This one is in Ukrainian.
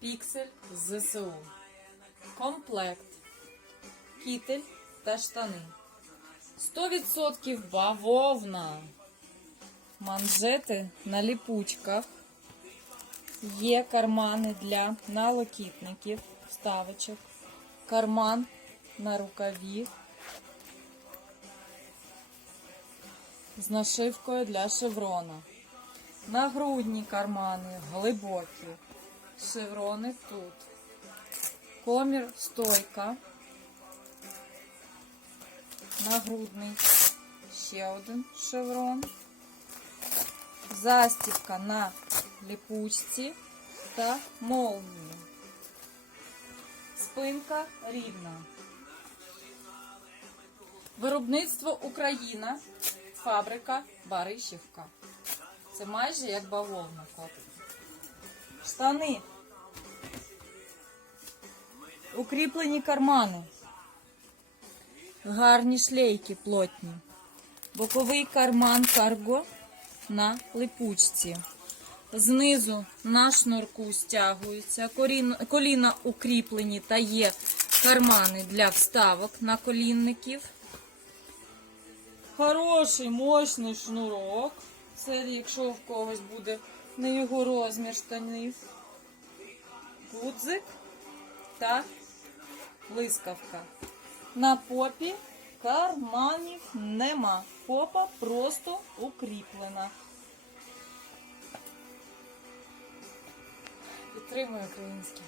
Піксель ЗСУ. Комплект. Кітель та штани. 100% бавовна. Манжети на ліпучках. Є кармани для налокітників, вставочок. Карман на рукаві. З нашивкою для шеврона. Нагрудні кармани глибокі. Шеврони тут. Комір стойка. Нагрудний. Ще один шеврон. Застібка на ліпучці та молнії. Спинка рівна. Виробництво Україна. Фабрика Баришівка. Це майже як бавовна котик. Штани. Укріплені кармани. Гарні шлейки плотні. Боковий карман карго на липучці. Знизу на шнурку стягується. Корін- Коліна укріплені та є кармани для вставок на колінників. Хороший, мощний шнурок. Це якщо в когось буде не його розмір штанів. Гудзик та блискавка. На попі карманів нема. Попа просто укріплена. Підтримую українське.